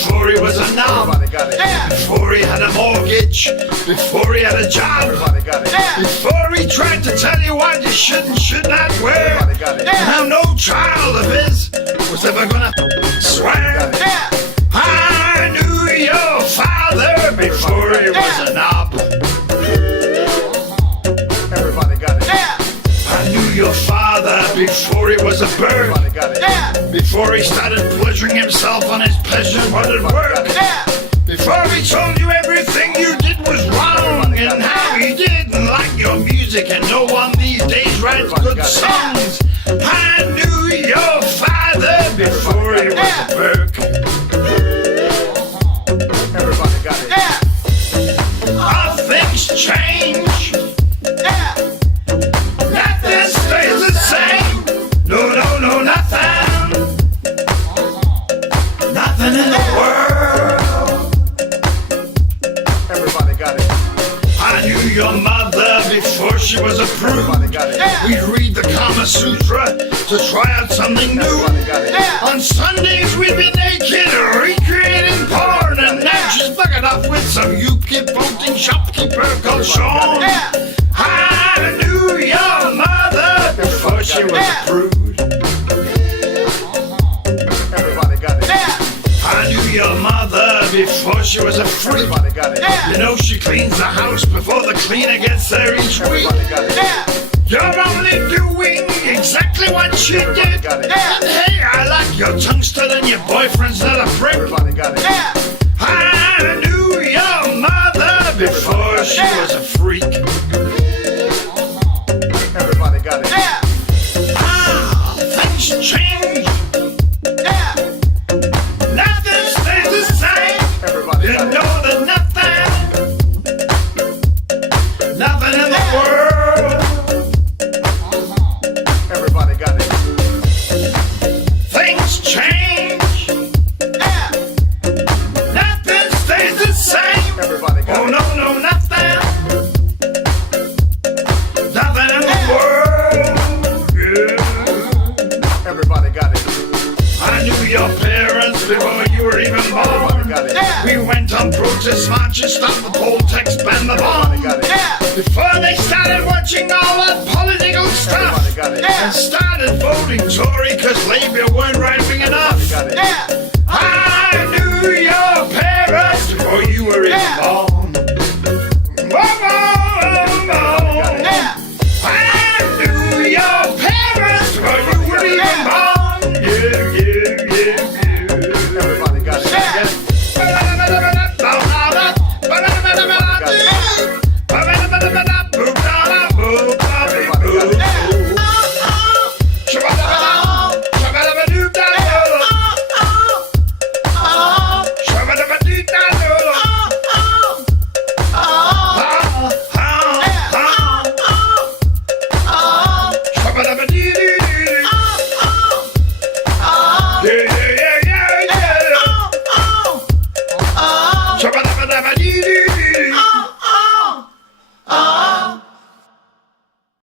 before he was a knob. Everybody got it. Yeah. Before he had a mortgage. Before he had a job. Everybody got it. Yeah. Before he tried to tell you what you should and should not wear. Everybody got it. Yeah. Now no child of his was ever gonna swear. Yeah. I knew your father before he was a knob. Everybody got it. Yeah. I knew your father before he was a bird. Everybody got it. Yeah. Before he started pleasuring himself on his pleasure-wanted work. Yeah. Before he told you everything you did was wrong and how he didn't like your music and no one these days writes good songs. I knew your father before he was a Burke. Everybody got it. Yeah. All things change. Yeah. Nothing stays the same. No, no, no, nothing. Nothing in the world. Everybody got it. I knew your mother before she was a prude. Everybody got it. Yeah. We'd read the Kama Sutra to try out something new. Everybody got it. Yeah. On Sundays we'd be naked, recreating porn, and now she's bucking off with some UKIP voting shopkeeper called Sean. Yeah. I knew your mother before she was a prude. Everybody got it. Yeah. I knew your mother before she was a freak. Everybody got it. Yeah. You know she cleans the house before the cleaner gets there each week. Everybody got it. Yeah. You're only doing exactly what she did. Got it. Yeah. And hey, I like your tungsten and your boyfriend's not a prick. Everybody got it. Yeah. I knew your mother before she was a freak. Everybody got it. Yeah. Ah, things change. Yeah. Nothing stays the same. Everybody You got it. know that nothing in the world. Everybody got it. Things change. Yeah. Nothing stays the same. Everybody got Oh it. no, no, nothing. Nothing in the world. Yeah. Everybody got it. I knew your parents before you were even Everybody born. got it. Yeah. We went on protest marches, stopped the poll tax, banned the Everybody bomb. got it. Yeah. Before they started watching all that political stuff. Everybody got it. Yeah. And started voting Tory cause Labour weren't right-wing enough. Got it. Yeah. I knew your parents before you were even Yeah. born.